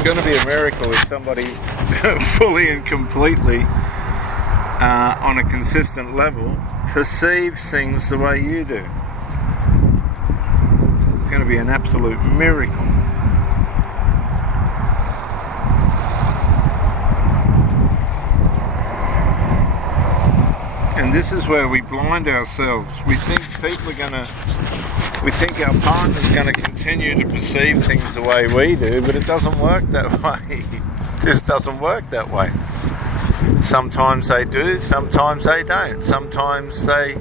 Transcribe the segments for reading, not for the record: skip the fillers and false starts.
It's going to be a miracle if somebody fully and completely, on a consistent level, perceives things the way you do. It's going to be an absolute miracle. And this is where we blind ourselves. We think our partner's going to continue to perceive things the way we do, but it doesn't work that way. It just doesn't work that way. Sometimes they do, sometimes they don't. Sometimes they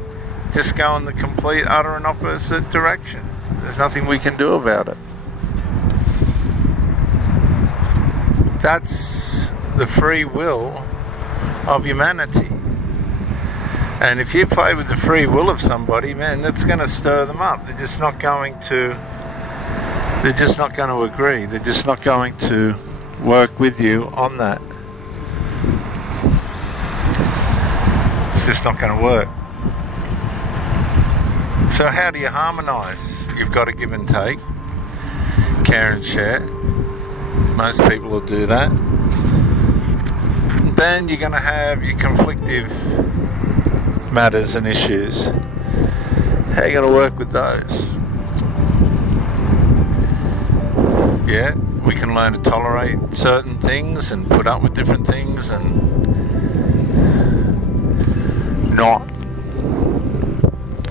just go in the complete, utter and opposite direction. There's nothing we can do about it. That's the free will of humanity. And if you play with the free will of somebody, man, that's going to stir them up. They're just not going to agree. They're just not going to work with you on that. It's just not going to work. So how do you harmonise? You've got to give and take, care and share. Most people will do that. And then you're going to have your conflictive matters and issues. How are you going to work with those? Yeah, we can learn to tolerate certain things and put up with different things and not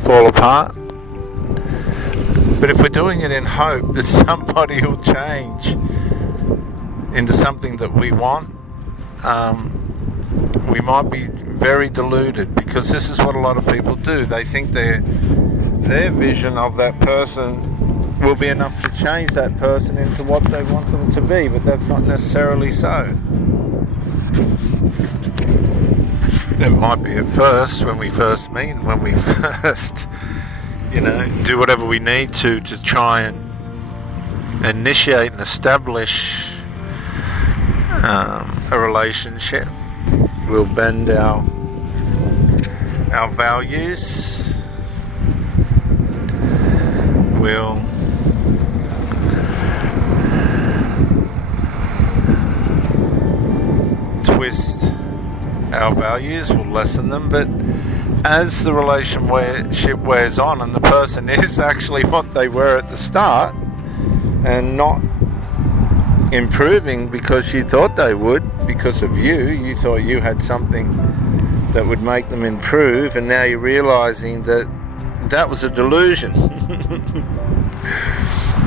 fall apart. But if we're doing it in hope that somebody will change into something that we want, we might be very deluded, because this is what a lot of people do. They think their vision of that person will be enough to change that person into what they want them to be, but that's not necessarily so. It might be at first, when we first meet, when we first, do whatever we need to try and initiate and establish a relationship. We'll bend our values. We'll twist our values, we'll lessen them, but as the relationship wears on and the person is actually what they were at the start and not improving because you thought they would, because of you thought you had something that would make them improve, and now you're realizing that was a delusion.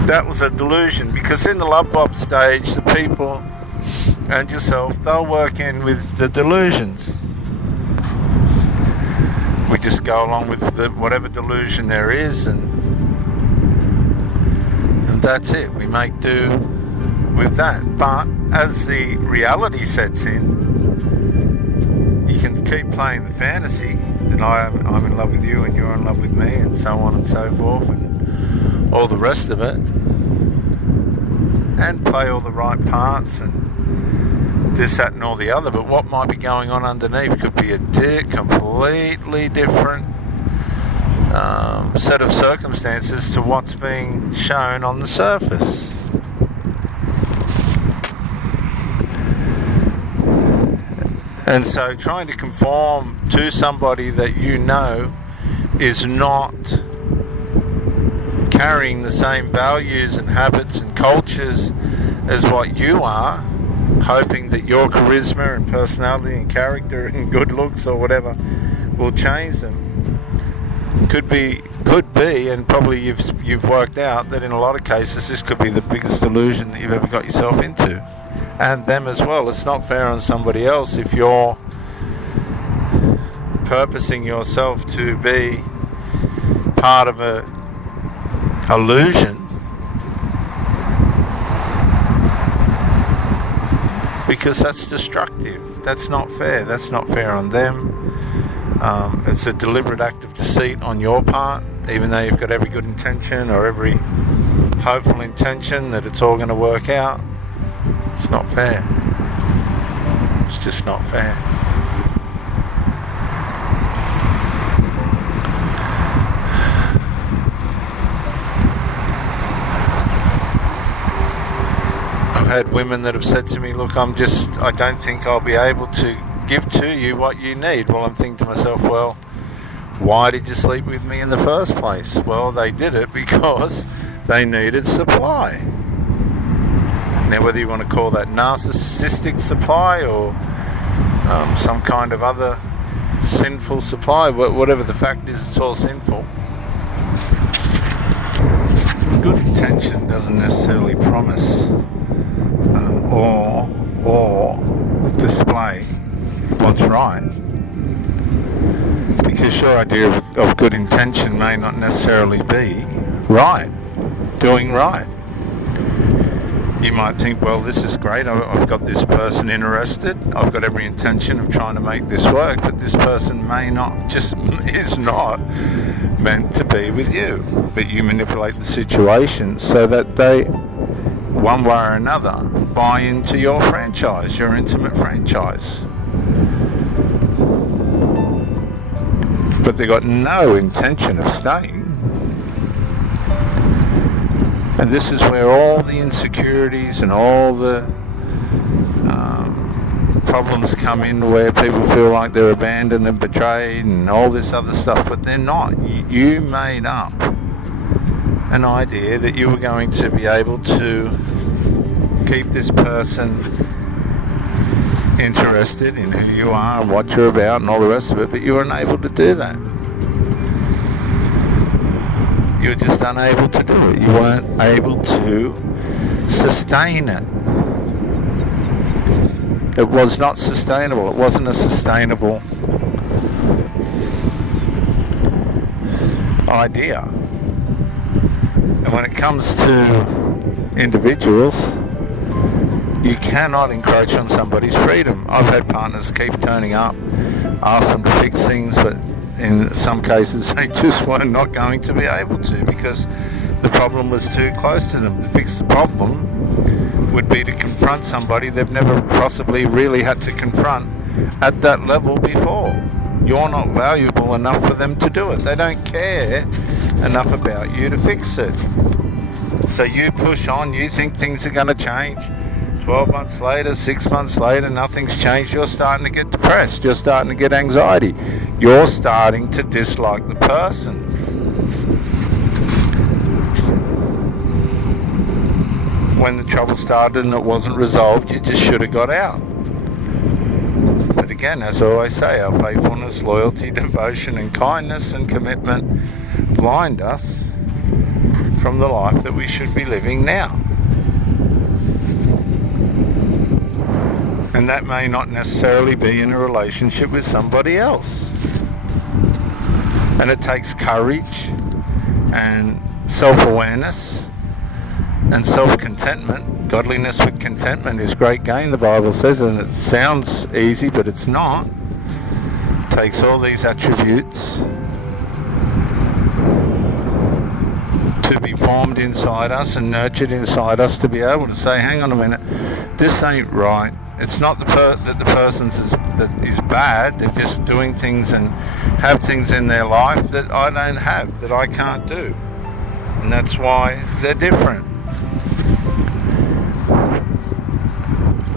That was a delusion, because in the love bomb stage, the people and yourself, they'll work in with the delusions. We just go along with whatever delusion there is, and that's it. We make do with that. But as the reality sets in, you can keep playing the fantasy that I'm in love with you and you're in love with me, and so on and so forth, and all the rest of it, and play all the right parts and this, that and all the other. But what might be going on underneath could be a completely different set of circumstances to what's being shown on the surface. And so trying to conform to somebody that you know is not carrying the same values and habits and cultures as what you are, hoping that your charisma and personality and character and good looks or whatever will change them. Could be, and probably you've worked out that in a lot of cases this could be the biggest delusion that you've ever got yourself into, and them as well. It's not fair on somebody else if you're purposing yourself to be part of a illusion, because that's destructive. That's not fair. That's not fair on them. It's a deliberate act of deceit on your part, even though you've got every good intention or every hopeful intention that it's all going to work out. It's not fair. It's just not fair. I've had women that have said to me, look, I don't think I'll be able to give to you what you need. Well, I'm thinking to myself, well, why did you sleep with me in the first place? Well, they did it because they needed supply. Now, whether you want to call that narcissistic supply or some kind of other sinful supply, whatever the fact is, it's all sinful. Good intention doesn't necessarily promise or display what's right, because your idea of good intention may not necessarily be right, doing right. You might think, well, this is great, I've got this person interested, I've got every intention of trying to make this work, but this person is not meant to be with you. But you manipulate the situation so that they, one way or another, buy into your franchise, your intimate franchise. But they've got no intention of staying. And this is where all the insecurities and all the problems come in, where people feel like they're abandoned and betrayed and all this other stuff, but they're not. You made up an idea that you were going to be able to keep this person interested in who you are and what you're about and all the rest of it, but you were unable to do that. You're just unable to do it. You weren't able to sustain it. It was not sustainable. It wasn't a sustainable idea. And when it comes to individuals, you cannot encroach on somebody's freedom. I've had partners keep turning up, ask them to fix things, but in some cases they just were not going to be able to, because the problem was too close to them. To fix the problem would be to confront somebody they've never possibly really had to confront at that level before. You're not valuable enough for them to do it. They don't care enough about you to fix it. So you push on, you think things are going to change. 12 months later, 6 months later, nothing's changed. You're starting to get depressed. You're starting to get anxiety. You're starting to dislike the person. When the trouble started and it wasn't resolved, you just should have got out. But again, as I always say, our faithfulness, loyalty, devotion and kindness and commitment blind us from the life that we should be living now. And that may not necessarily be in a relationship with somebody else. And it takes courage and self-awareness and self-contentment. Godliness with contentment is great gain, the Bible says, and it sounds easy, but it's not. It takes all these attributes to be formed inside us and nurtured inside us to be able to say, hang on a minute, this ain't right. It's not that the person's that is bad. They're just doing things and have things in their life that I don't have, that I can't do. And that's why they're different.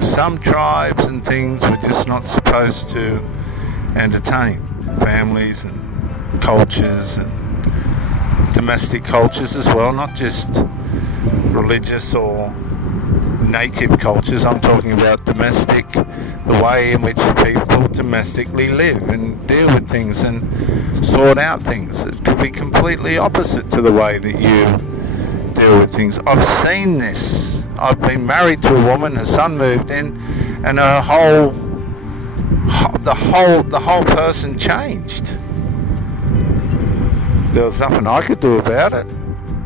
Some tribes and things we're just not supposed to entertain. Families and cultures and domestic cultures as well, not just religious or native cultures. I'm talking about domestic, the way in which people domestically live and deal with things and sort out things. It could be completely opposite to the way that you deal with things. I've seen this. I've been married to a woman, her son moved in, and the whole person changed. There was nothing I could do about it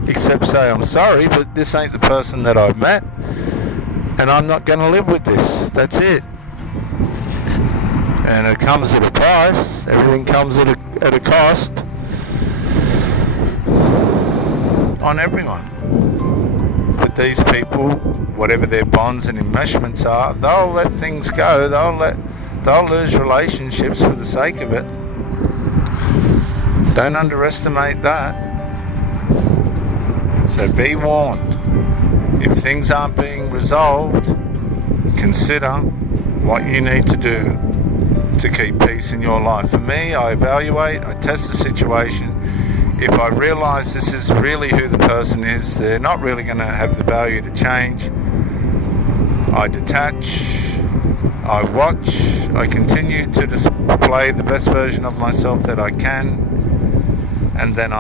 except say I'm sorry, but this ain't the person that I've met, and I'm not going to live with this. That's it. And it comes at a price. Everything comes at a cost on everyone. But these people, whatever their bonds and enmeshments are, they'll let things go. They'll lose relationships for the sake of it. Don't underestimate that. So be warned. If things aren't being resolved, consider what you need to do to keep peace in your life. For me, I evaluate, I test the situation. If I realize this is really who the person is, they're not really going to have the value to change, I detach, I watch, I continue to display the best version of myself that I can, and then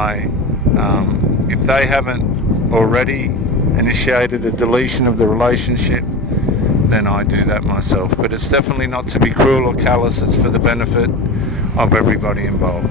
if they haven't already initiated a deletion of the relationship, then I do that myself. But it's definitely not to be cruel or callous, it's for the benefit of everybody involved.